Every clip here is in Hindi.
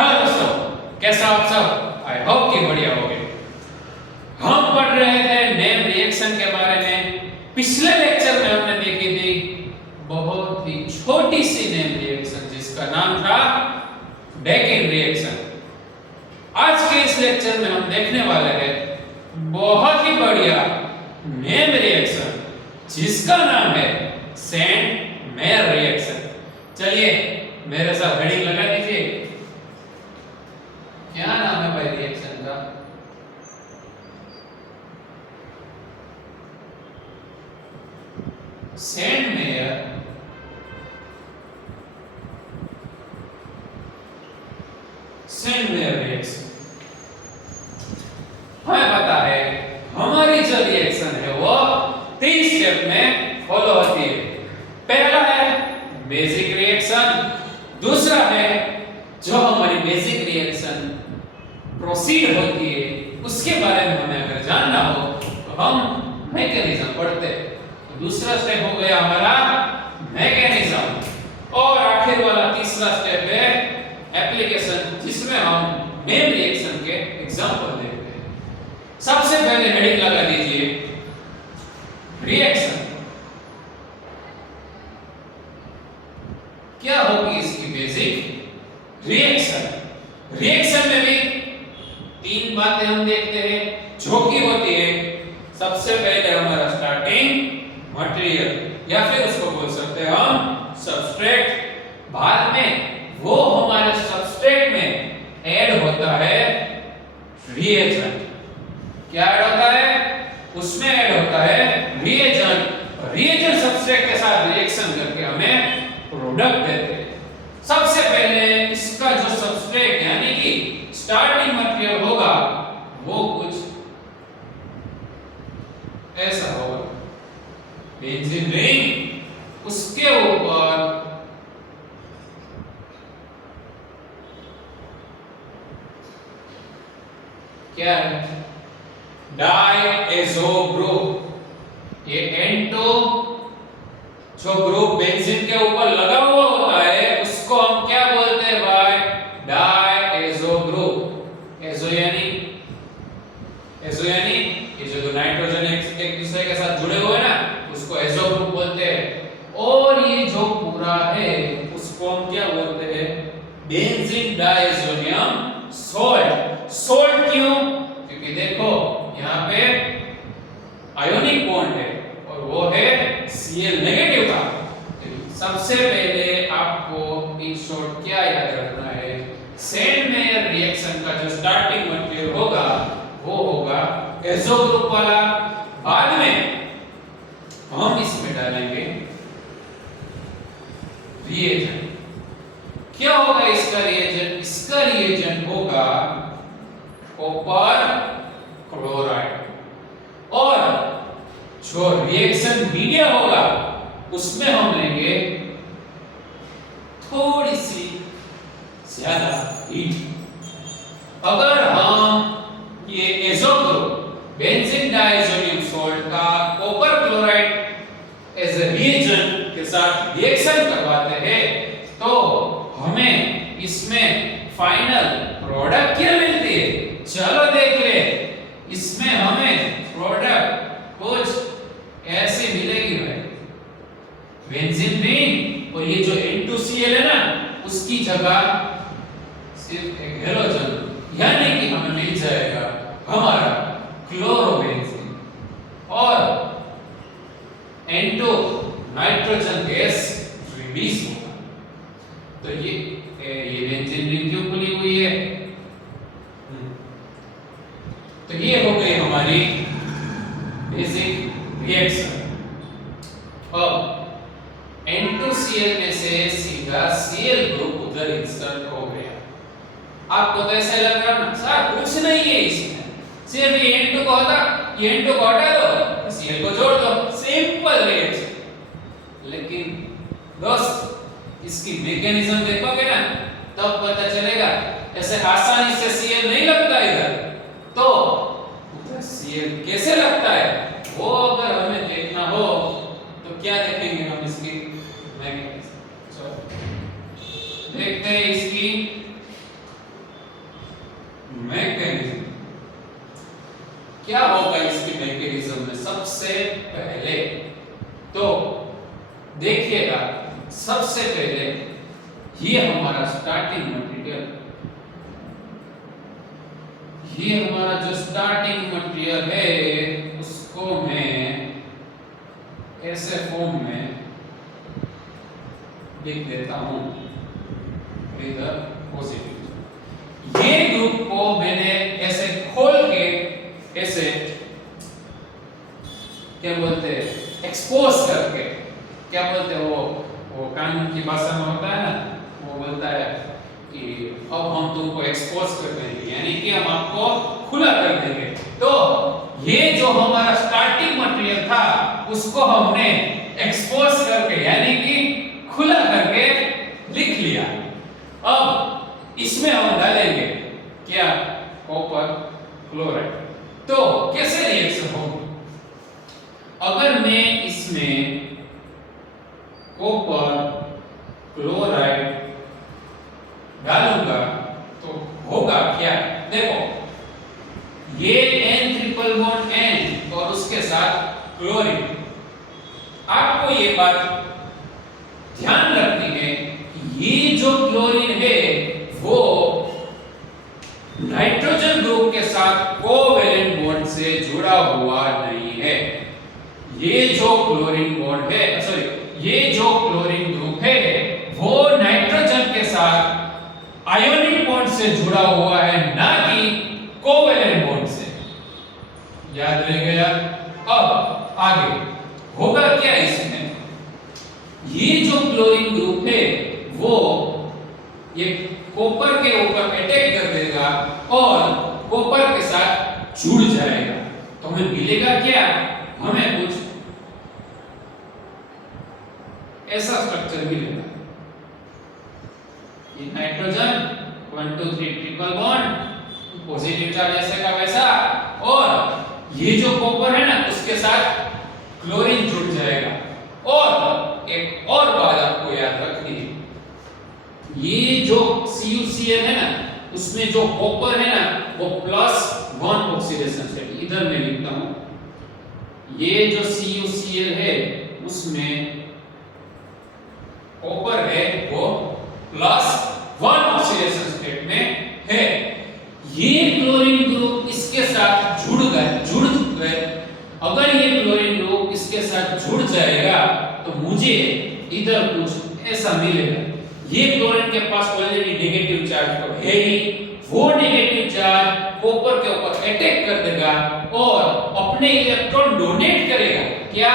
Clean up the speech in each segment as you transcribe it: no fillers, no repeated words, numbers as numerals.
हेलो दोस्तों, कैसा आप सब? आई होप कि बढ़िया होगे। हम पढ़ रहे थे नेम रिएक्शन के बारे में। पिछले लेक्चर में हमने देखी थी बहुत ही छोटी सी नेम रिएक्शन जिसका नाम था डेकिन रिएक्शन। आज के इस लेक्चर में हम देखने वाले हैं बहुत ही बढ़िया नेम रिएक्शन जिसका नाम है सेंट मेयर रिएक्शन। चलिए मेरे साथ हेडिंग लगा दीजिए। क्या नाम है भाई रिएक्शन का? Sandmeyer reaction. हमें पता है हमारी जो रिएक्शन है वो 3 स्टेप में फॉलो होती है। पहला है बेसिक रिएक्शन, दूसरा है जो हमारी बेसिक रिएक्शन प्रोसीड होती है उसके बारे में हमें अगर जानना हो तो हम मैकेनिज्म पढ़ते हैं। तो दूसरा स्टेप हो गया हमारा मैकेनिज्म और आखिर वाला तीसरा स्टेप है एप्लीकेशन जिसमें हम नेम रिएक्शन के एग्जांपल देखते हैं। सबसे पहले हेडिंग लगा दीजिए रिएक्शन। क्या होगी इसकी बेसिक रिएक्शन? रिएक्शन में भी 3 बातें हम देखते हैं जो कि होती है। सबसे पहले हमारा स्टार्टिंग मटेरियल या फिर उसको बोल सकते हैं हम सबस्ट्रेट। बाद में वो हमारे सबस्ट्रेट में ऐड होता है रिएजेंट। क्या ऐड होता है? उसमें ऐड होता है रिएजेंट। रिएजेंट सबस्ट्रेट के साथ रिएक्शन करके हमें प्रोडक्ट देते हैं। सबसे पहले इसका जो सबस्ट्रेट यानी कि स्टार्टिंग मटेरियल होगा वो कुछ ऐसा होगा, बेंजीन रिंग। उसके ऊपर क्या है? डायएज़ो ग्रुप। ये N2 जो ग्रुप बेंजीन के ऊपर लगा हुआ होता है उसको हम क्या बोलते हैं भाई? डायएज़ो ग्रुप। एज़ो यानी ये जो नाइट्रोजन एक दूसरे के साथ जुड़े हुए हैं ना उसको एज़ो ग्रुप बोलते हैं। और ये जो पूरा है उसको हम क्या बोलते हैं? Benzene diazonium salt. सॉल्ट क्यों? क्योंकि देखो यहाँ पे आयोनिक बॉन्ड है और वो है Cl नेगेटिव का। सबसे पहले आपको इन शॉर्ट क्या याद रखना है? सेंट मेयर रिएक्शन का जो स्टार्टिंग मटेरियल होगा वो होगा एज़ो ग्रुप वाला। बाद में हम इसमें डालेंगे रिएजेंट। क्या होगा इसका रिएजेंट? इसका रिएजेंट होगा कॉपर क्लोराइड। और जो रिएक्शन मीडिया होगा उसमें हम लेंगे थोड़ी सी ज्यादा हीट। अगर हम ये azo group benzene diazonium salt का copper chloride as a reagent के साथ रिएक्शन करवाते हैं तो हमें इसमें फाइनल प्रोडक्ट क्या मिलती है? चलो देख ले। इसमें हमें प्रोडक्ट कुछ ऐसे मिलेगी भाई, बेंजीन रिंग और ये जो N2Cl है ना उसकी जगह सिर्फ एक हेलोजन यानी कि हमें मिल जाएगा हमारा क्लोरोबेंजीन और N2 नाइट्रोजन गैस रिलीज होगा। तो ये बेंजीन रिंग क्यों खुली हुई है? तो ये हो गई हमारी बेसिक रिएक्शन। अब N2Cl में से सीधा Cl ग्रुप उधर इंसर्ट हो गया। आपको तो ऐसा लग रहा ना सर कुछ नहीं है इसमें, सिर्फ ये N2 को हटा दो, Cl को जोड़ दो, सिंपल रिएक्शन। लेकिन दोस्त इसकी मैकेनिज्म देखोगे ना तब पता चलेगा ऐसे आसानी से Cl नहीं लगता इधर। तो उधर Cl कैसे लगता है वो अगर हमें देखना हो तो क्या देखेंगे हम इसकी मैकेनिज्म। देखते हैं इसकी क्या होगा इसके मैकेनिज्म में सबसे पहले? तो देखिएगा, सबसे पहले ये हमारा स्टार्टिंग मटेरियल, ये हमारा जो स्टार्टिंग मटेरियल है उसको मैं ऐसे फॉर्म में लिख देता हूं, इधर पॉजिटिव। ये ग्रुप को मैंने ऐसे खोल के ऐसे क्या बोलते हैं, एक्सपोज करके, क्या बोलते हैं वो कानून की भाषा में होता है ना, वो बोलता है कि अब हम तुमको एक्सपोज कर देंगे, यानी कि हम आपको खुला कर देंगे। तो ये जो हमारा स्टार्टिंग मटेरियल था उसको हमने एक्सपोज करके यानी कि खुला करके लिख लिया। अब इसमें हम डालेंगे क्या, कॉपर क्लोराइड। तो कैसे रिएक्शन होगी? अगर मैं इसमें कॉपर क्लोराइड डालूंगा तो होगा क्या? देखो, ये N ट्रिपल बॉन्ड N और उसके साथ क्लोरीन। आपको ये बात ध्यान रखनी है कि ये जो क्लोरीन है वो नाइट्रोजन ग्रुप के साथ कोवेलेंट बॉन्ड से जुड़ा हुआ नहीं है। ये जो क्लोरीन बॉन्ड है, सॉरी, ये जो क्लोरीन ग्रुप है वो नाइट्रोजन के साथ आयोनिक बॉन्ड से जुड़ा हुआ है, ना कि कोवेलेंट बॉन्ड से। याद रह गया? अब आगे होगा क्या इसमें? ये जो क्लोरीन ग्रुप है वो ये कॉपर के ऊपर अटैक कर देगा और कॉपर के साथ जुड़ जाएगा। तो हमें मिलेगा क्या? हमें कुछ ऐसा स्ट्रक्चर मिलेगा। ये nitrogen 1 2 3 triple bond, positive charge ऐसे का वैसा, और ये जो कॉपर है ना उसके साथ क्लोरीन जुड़ जाएगा। और एक और बात आपको याद रखनी है, ये जो CuCl है ना उसमें जो कॉपर है ना वो +1 ऑक्सीडेशन स्टेट, इधर मैं लिखता हूं, ये जो CuCl है उसमें कॉपर है वो +1 ऑक्सीडेशन स्टेट में है। ये क्लोरीन ग्रुप इसके साथ जुड़ गए। अगर ये क्लोरीन ग्रुप इसके साथ जुड़ जाएगा तो मुझे इधर कुछ ऐसा मिलेगा। ये क्लोरीन के पास ऑलरेडी नेगेटिव चार्ज तो है ही, वो नेगेटिव चार्ज कॉपर के ऊपर अटैक कर देगा और अपने इलेक्ट्रॉन डोनेट करेगा। क्या?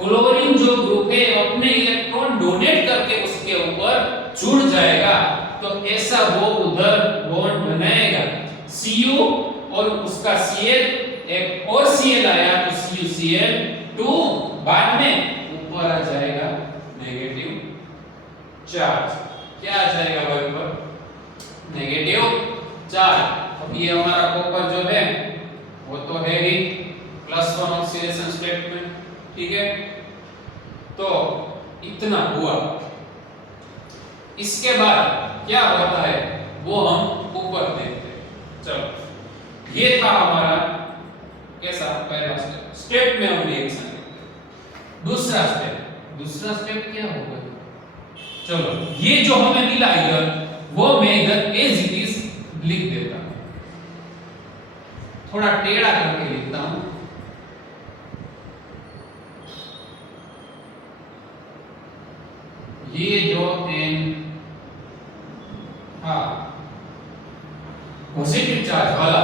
क्लोरीन जो ग्रुप है अपने इलेक्ट्रॉन डोनेट करके उसके ऊपर जुड़ जाएगा। तो ऐसा वो उधर बॉन्ड बनाएगा, Cu और उसका Cl, एक और Cl आया तो CuCl2, बाद में ऊपर आ जाएगा नेगेटिव चार्ज। क्या आ जाएगा भाई ऊपर? Negative charge. अब ये हमारा कॉपर जो है वो तो है ही +1 ऑक्सीडेशन स्टेट में, ठीक है? तो इतना हुआ। इसके बाद क्या होता है वो हम ऊपर देखते हैं। चलो, ये था हमारा कैसा पहला स्टेप में हम रिएक्शन करते हैं। दूसरा स्टेप क्या होगा? चलो, ये जो हमें मिला इधर वो मैं इधर एज इट इज लिख देता हूं, थोड़ा टेढ़ा करके लिखता हूं। ये जो N पॉजिटिव चार्ज वाला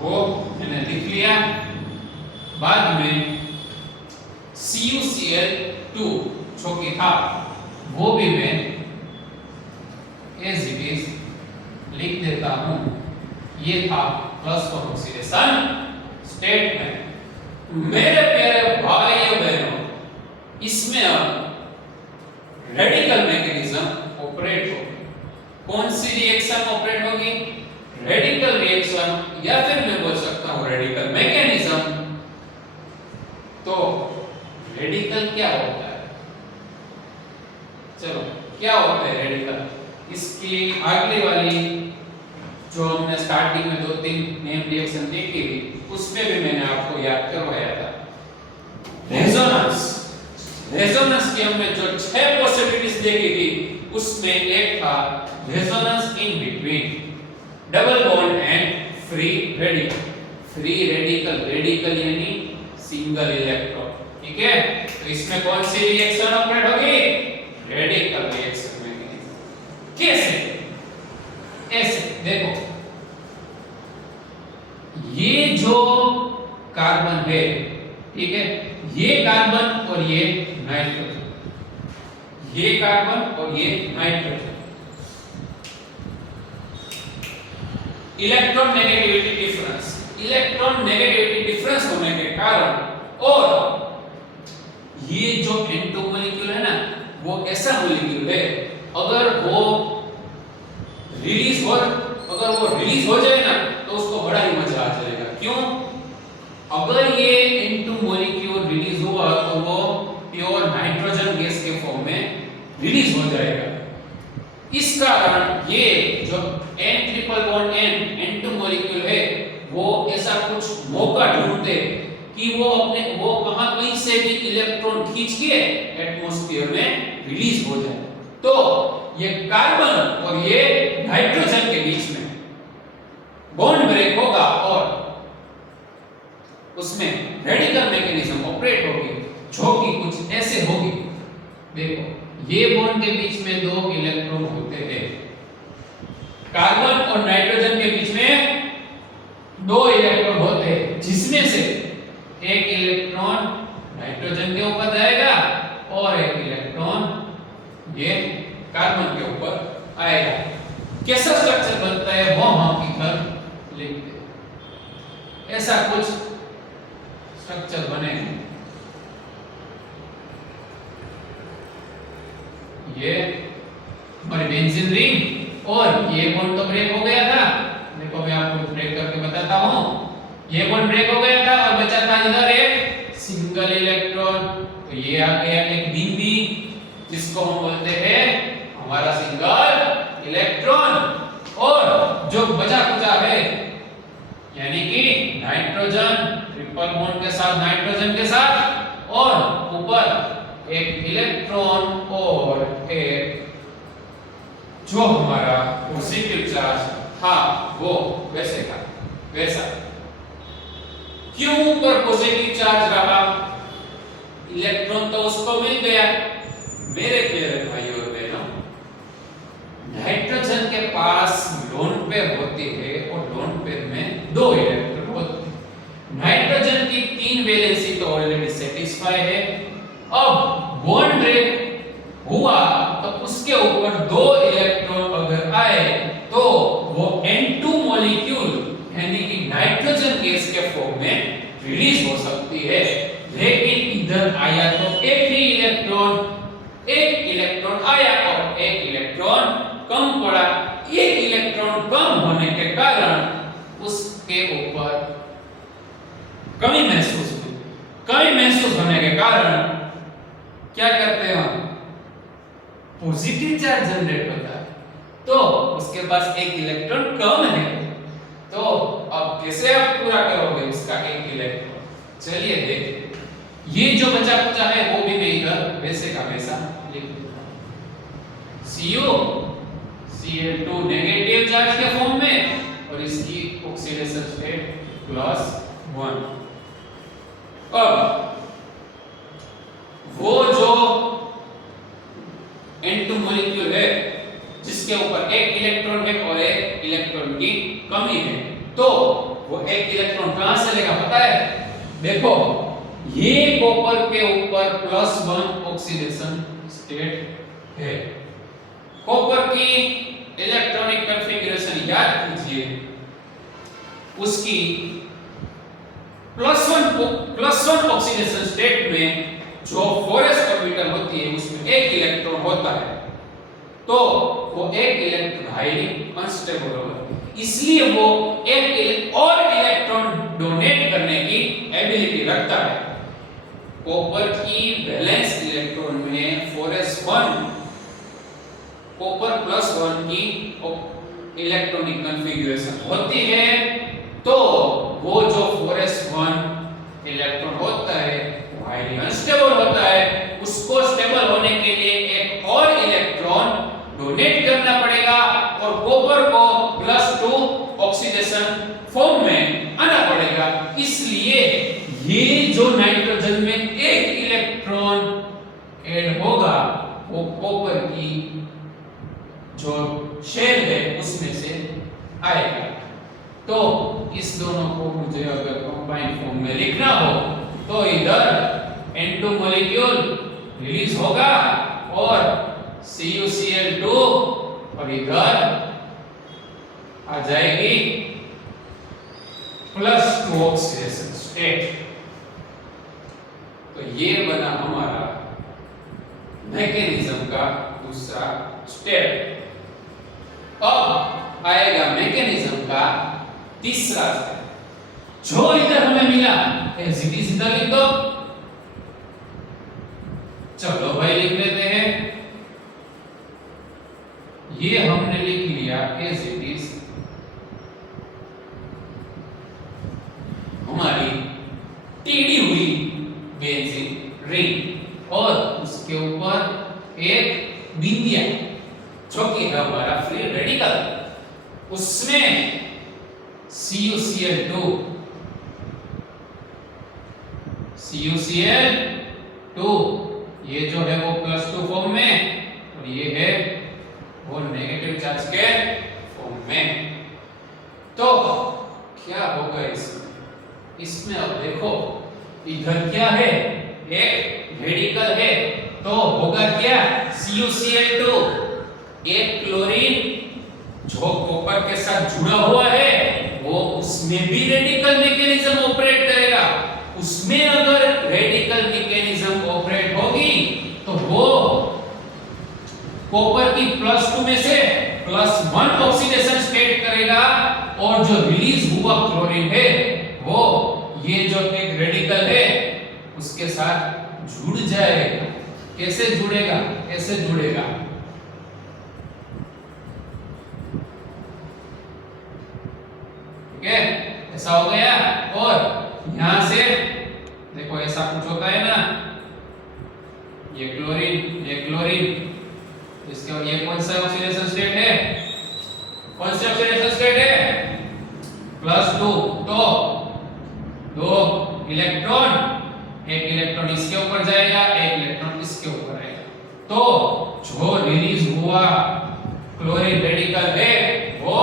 वो मैंने लिख लिया। बाद में CuCl2 जो कि था वो भी मैं एज इट इज लिख देता हूं। ये था +1 ऑक्सीडेशन स्टेट में। मेरे प्यारे भाइयों बहनों, इसमें अब रेडिकल मैकेनिज्म ऑपरेट होगी। कौन सी रिएक्शन ऑपरेट होगी? रेडिकल रिएक्शन, या फिर मैं बोल सकता हूं रेडिकल मैकेनिज्म। तो रेडिकल क्या होता है? चलो, क्या होता है रेडिकल? इसकी अगली वाली जो हमने स्टार्टिंग में 2-3 नेम रिएक्शन देखी थी उसमें भी मैंने आपको याद करवाया था। रेजोनेंस, रेजोनेंस की हमने जो 6 पॉसिबिलिटीज देखी थी उसमें एक था resonance in between double bond and free radical. Free radical, radical यानी सिंगल इलेक्ट्रॉन, ठीक है। तो इसमें कौन सी रिएक्शन ऑपरेट होगी? रेडिकल रिएक्शन में। कैसे? ऐसे देखो, ये जो कार्बन है, ठीक है, ये कार्बन और ये नाइट्रोजन, ये कार्बन और ये nitrogen, electron negativity difference, electron negativity difference होने के कारण और ये जो N2 मॉलिक्यूल है ना, वो ऐसा मॉलिक्यूल है अगर वो रिलीज हो जाए ना तो उसको बड़ा ही मजा आ जाएगा। क्यों? अगर ये N2 मॉलिक्यूल रिलीज हुआ तो वो प्योर नाइट्रोजन गैस के फॉर्म में रिलीज हो जाएगा। इस कारण ये जो N triple bond N2 molecule है वो ऐसा कुछ मौका ढूंढते कि वो कहीं से भी इलेक्ट्रॉन खींच के एटमॉस्फेयर में रिलीज हो जाए। तो ये कार्बन और ये नाइट्रोजन के बीच में बॉन्ड ब्रेक होगा और उसमें रेडिकल मैकेनिज्म ऑपरेट होगी जो कि कुछ ऐसे होगी। देखो, ये बॉन्ड के बीच में 2 इलेक्ट्रॉन होते हैं, कार्बन और नाइट्रोजन के बीच में 2 इलेक्ट्रॉन होते हैं, जिसमें से एक इलेक्ट्रॉन नाइट्रोजन के ऊपर जाएगा और एक इलेक्ट्रॉन ये कार्बन के ऊपर आएगा। कैसा स्ट्रक्चर बनता है वो हम इधर लिखते हैं। ऐसा कुछ स्ट्रक्चर बनेगा। ये हमारी बेंजीन रिंग और ये बॉन्ड तो ब्रेक हो गया था। देखो मैं आपको ब्रेक करके बताता हूं। ये बॉन्ड ब्रेक हो गया था और बचा था इधर एक सिंगल इलेक्ट्रॉन। तो ये आ गया एक बिंदी जिसको हम बोलते हैं हमारा सिंगल इलेक्ट्रॉन। और जो बचा कुचा है यानी कि नाइट्रोजन ट्रिपल बॉन्ड के साथ नाइट्रोजन के साथ और ऊपर एक इलेक्ट्रॉन और एक जो हमारा पॉजिटिव चार्ज था वो वैसे का वैसा। क्यों ऊपर पॉजिटिव चार्ज रहा? इलेक्ट्रॉन तो उसको मिल गया। मेरे प्यारे भाइयों और बहनों, नाइट्रोजन के पास लोन पेयर होती है और लोन पेयर में 2 इलेक्ट्रॉन होते हैं। नाइट्रोजन की 3 वैलेंसी तो ऑलरेडी सेटिस्फाई है। अब बॉन्ड ब्रेक हुआ तो उसके ऊपर 2 इलेक्ट्रॉन अगर आए तो वो N2 मॉलिक्यूल यानी कि नाइट्रोजन गैस के फॉर्म में रिलीज हो सकती है। लेकिन इधर आया तो एक ही इलेक्ट्रॉन आया और एक इलेक्ट्रॉन कम पड़ा। एक इलेक्ट्रॉन कम होने के कारण उसके ऊपर कमी महसूस हुई। कमी महसूस होने के कारण क्या करते हैं हम? पॉजिटिव चार्ज जनरेट होता है तो उसके पास एक इलेक्ट्रॉन कम है। तो अब कैसे आप पूरा करोगे उसका एक इलेक्ट्रॉन? चलिए देखिए। ये जो बचा कुचा है वो भी मैं इधर वैसे का वैसा लिख दूंगा। Cu Cl2 नेगेटिव चार्ज के फॉर्म में और इसकी ऑक्सीडेशन स्टेट +1। अब वो जो N2 मॉलिक्यूल है जिसके ऊपर एक इलेक्ट्रॉन है और एक इलेक्ट्रॉन की कमी है, तो वो एक इलेक्ट्रॉन कहां से लेगा पता है? देखो, ये कॉपर के ऊपर +1 ऑक्सीडेशन स्टेट है। कॉपर की इलेक्ट्रॉनिक कॉन्फ़िगरेशन याद कीजिए। उसकी +1 ऑक्सीडेशन स्टेट में जो 4s ऑर्बिटल होती है उसमें एक इलेक्ट्रॉन होता है, तो वो एक इलेक्ट्रॉन हाईली अनस्टेबल होगा। इसलिए वो एक और इलेक्ट्रॉन डोनेट करने की एबिलिटी रखता है। कॉपर की वैलेंस इलेक्ट्रॉन में 4s1 कॉपर +1 की इलेक्ट्रॉनिक कॉन्फ़िगरेशन होती है, तो वो जो 4s1 इलेक्ट्रॉन होता है वो हाईली अनस्टेबल होता है, उसको स्टेबल होने के लिए एक और इलेक्ट्रॉन डोनेट करना पड़ेगा और कॉपर को +2 ऑक्सीडेशन फॉर्म में आना पड़ेगा। इसलिए ये जो नाइट्रोजन में एक इलेक्ट्रॉन ऐड होगा वो कॉपर की जो शेल है उसमें से आएगा। तो इस दोनों को मुझे अगर कंबाइन फॉर्म में लिखना हो तो इधर N2 मॉलिक्यूल रिलीज होगा और CuCl2 और इधर आ जाएगी +2 ऑक्सीडेशन स्टेट। तो ये बना हमारा मैकेनिज्म का दूसरा स्टेप। अब आएगा मैकेनिज्म का तीसरा स्टेप। जो इधर हमें मिला सीधा लिख दो। चलो भाई लिख लेते हैं। ये हमने लिख लिया एज इट इज हमारी टेढ़ी हुई बेंजीन रिंग और उसके ऊपर एक बिंदिया जो कि है हमारा फ्री रेडिकल, उसमें CuCl2 ये जो है वो +2 फॉर्म में और ये है वो नेगेटिव चार्ज के फॉर्म में। तो क्या होगा इसमें अब देखो इधर क्या है, एक रेडिकल है, तो होगा क्या CuCl2 एक क्लोरीन जो कॉपर के साथ जुड़ा हुआ है वो उसमें भी रेडिकल मैकेनिज्म ऑपरेट करेगा। उसमें अगर रेडिकल मैकेनिज्म ऑपरेट होगी तो वो कॉपर की +2 में से +1 ऑक्सीडेशन स्टेट करेगा और जो रिलीज हुआ क्लोरीन है वो ये जो एक रेडिकल है उसके साथ जुड़ जाएगा। कैसे जुड़ेगा, कैसे जुड़ेगा? ठीक है, ऐसा हो गया। और यहां से देखो ऐसा कुछ होता है ना, ये क्लोरीन इसके और ये कौन सा ऑक्सीडेशन स्टेट है, कौन सा ऑक्सीडेशन स्टेट है +2। तो 2 इलेक्ट्रॉन, एक इलेक्ट्रॉन इसके ऊपर जाएगा, एक इलेक्ट्रॉन इसके ऊपर आएगा। तो जो रिलीज हुआ क्लोरीन रेडिकल है वो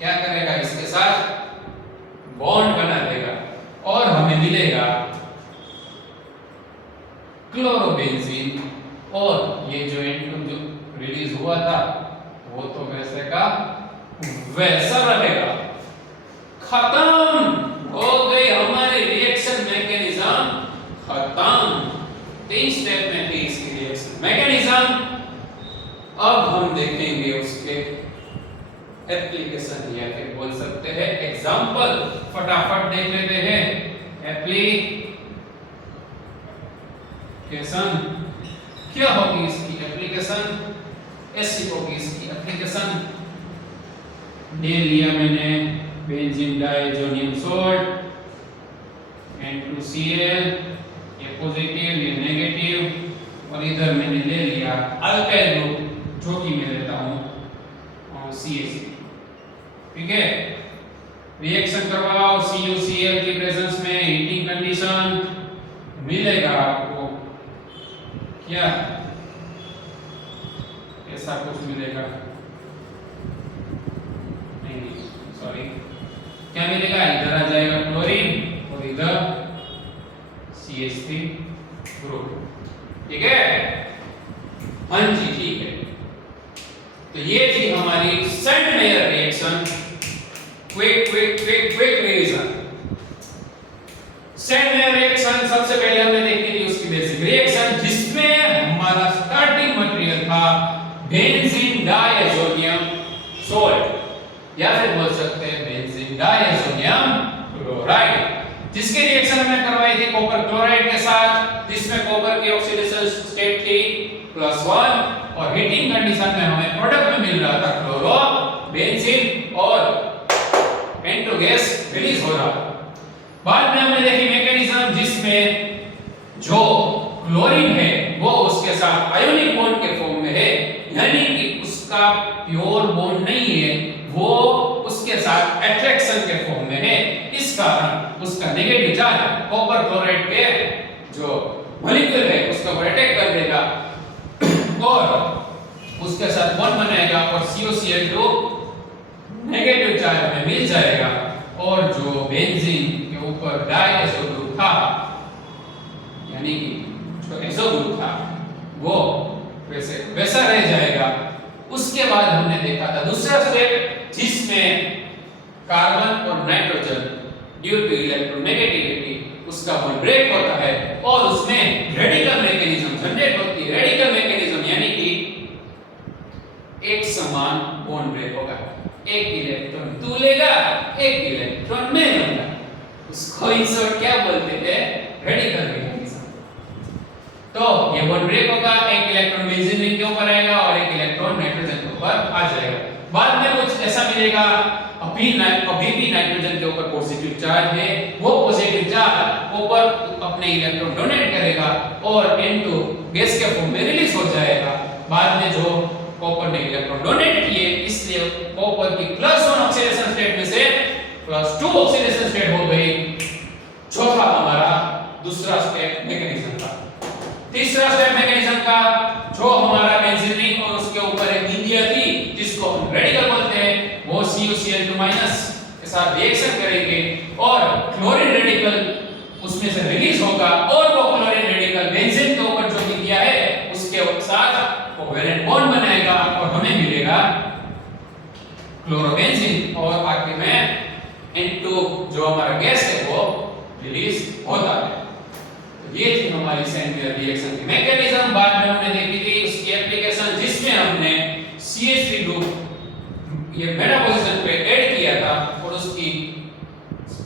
क्या करेगा, इसके साथ बॉन्ड बना देगा और हमें मिलेगा क्लोरोबेंजीन। और ये जो N2 जो रिलीज हुआ था वो तो वैसे का वैसा रहेगा। खत्म हो गई हमारी रिएक्शन मैकेनिज्म, खत्म। 3 स्टेप में थी इसकी रिएक्शन मैकेनिज्म। अब हम देखेंगे उसके एप्लीकेशन या फिर बोल सकते हैं एग्जांपल। फटाफट देख लेते हैं एप्लीकेशन क्या होगी इसकी एप्लीकेशन, ऐसी होगी इसकी एप्लीकेशन। ले लिया मैंने बेंजीन डाइजोनियम सॉल्ट N2Cl, ये पॉजिटिव ये नेगेटिव, और इधर मैंने ले लिया अल्काइल ग्रुप जो कि मैं लेता हूं CH। ठीक है, रिएक्शन करवाओ CuCl की प्रेजेंस में, हीटिंग कंडीशन, मिलेगा आपको क्या, ऐसा कुछ मिलेगा नहीं, सॉरी, क्या मिलेगा, इधर आ जाएगा क्लोरीन और इधर CH3 ग्रुप। ठीक है, हाँ जी ठीक है। तो ये थी हमारी Sandmeyer reaction. Quick revision. Sandmeyer reaction सबसे पहले हमने देखी थी उसकी बेसिक रिएक्शन, जिसमें हमारा स्टार्टिंग मटेरियल था बेंजीन डाइएजोनियम सॉल्ट या फिर बोल सकते हैं बेंजीन डाइएजोनियम क्लोराइड, जिसकी रिएक्शन हमने करवाई थी कॉपर क्लोराइड के साथ, जिसमें कॉपर की ऑक्सीडेशन स्टेट थी +1 और हीटिंग कंडीशन में हमें प्रोडक्ट में मिल रहा था क्लोरो गैस रिलीज हो रहा है। बाद में हमने देखी मैकेनिज्म जिसमें जो क्लोरीन है वो उसके साथ आयोनिक बॉन्ड के फॉर्म में है, यानी कि उसका प्योर बॉन्ड नहीं है, वो उसके साथ अट्रैक्शन के फॉर्म में है। इस कारण उसका नेगेटिव चार्ज कॉपर क्लोराइड के जो मॉलिक्यूल है उसका वो अटैक कर देगा और उसके साथ बॉन्ड बनाएगा और COCl2 नेगेटिव चार्ज में मिल जाएगा और जो बेंजीन के ऊपर डायएज़ो ग्रुप था, यानी कि जो एज़ो ग्रुप था वो वैसा रह जाएगा। उसके बाद हमने देखा था दूसरा स्टेप जिसमें कार्बन और नाइट्रोजन ड्यू टू इलेक्ट्रोनेगेटिविटी उसका बॉन्ड ब्रेक होता है और उसमें रेडिकल मैकेनिज्म जनरेट होती है। रेडिकल मैकेनिज्म यानी कि एक समान बॉन्ड ब्रेक होगा, एक इलेक्ट्रॉन तू लेगा, एक इलेक्ट्रॉन मैं लूंगा, उसको इन शॉर्ट क्या बोलते थे, रेडिकल मैकेनिज्म। तो ये बॉन्ड ब्रेक होगा, एक इलेक्ट्रॉन बेंजीन रिंग के ऊपर आएगा और एक इलेक्ट्रॉन नाइट्रोजन के ऊपर आ जाएगा। बाद में कुछ ऐसा मिलेगा, अभी भी नाइट्रोजन के ऊपर पॉजिटिव चार्ज है, वो पॉजिटिव चार्ज ऊपर अपने इलेक्ट्रॉन डोनेट करेगा और N2 गैस के फॉर्म में रिलीज हो जाएगा। बाद में जो कॉपर ने इलेक्ट्रॉन डोनेट किए, इसलिए कॉपर की +1 ऑक्सीडेशन स्टेट में से +2 ऑक्सीडेशन स्टेट हो गई। चौथा हमारा दूसरा स्टेप मैकेनिज्म का। तीसरा स्टेप मैकेनिज्म का जो हमारा बेंजीन रिंग और उसके ऊपर एक बिंदिया थी जिसको हम रेडिकल बोलते हैं, वो CuCl2- के साथ रिएक्शन करेंगे और क्लोरीन रेडिकल उसमें से रिलीज होगा और वो क्लोरीन रेडिकल बेंजीन के ऊपर जो बिंदिया है उसके साथ कोवेलेंट बॉन्ड बनाएगा और हमें मिलेगा क्लोरोबेंजीन और आखिर में N2 जो हमारा गैस है वो रिलीज होता है। ये थी हमारी सेंट्रियल रिएक्शन की मैकेनिज्म। बाद में हमने देखी थी उसकी एप्लीकेशन जिसमें हमने CH3 ग्रुप ये मेटा पोजीशन पे ऐड किया था और उसकी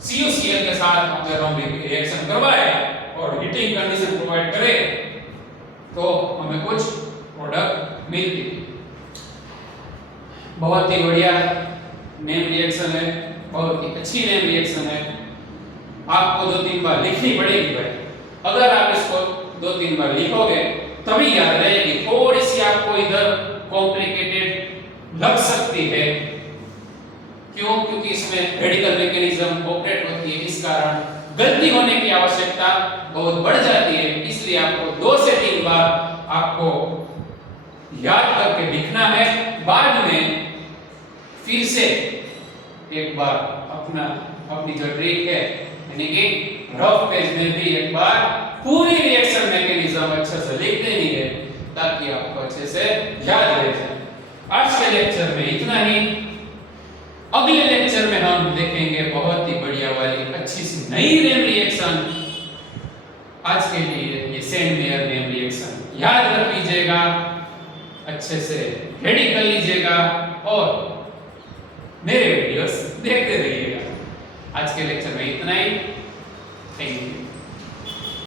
CuCl के साथ हमने रोम्बिक रिएक्शन करवाए और हीटिंग कंडीशन प्रोवाइड करे तो हमें कुछ प्रोडक्ट मिलती। बहुत ही बढ़िया नेम रिएक्शन है, बहुत ही अच्छी नेम रिएक्शन है। आपको 2-3 बार लिखनी पड़ेगी भाई, अगर आप इसको 2-3 बार लिखोगे तभी याद रहेगी। थोड़ी सी आपको इधर कॉम्प्लिकेटेड लग सकती है, क्यों? क्योंकि इसमें रेडिकल मैकेनिज्म ऑपरेट होती है, इस कारण गलती होने की आवश्यकता बहुत बढ़ जाती है। इसलिए आपको 2 से 3 बार आपको याद करके लिखना है। बाद में फिर से एक बार अपनी जो ट्रिक है यानी कि रफ पेज में भी एक बार पूरी रिएक्शन मैकेनिज्म अच्छे से लिख देनी है ताकि आपको अच्छे से याद रह जाए। आज के लेक्चर में इतना ही। अगले लेक्चर में हम देखेंगे बहुत ही बढ़िया वाली अच्छी सी नई नेम रिएक्शन। आज के लिए ये सेंड-मेयर नेम रिएक्शन याद रख लीजिएगा, अच्छे से रेडी कर लीजिएगा और मेरे वीडियोस देखते रहिएगा। आज के लेक्चर में इतना ही। Thank you.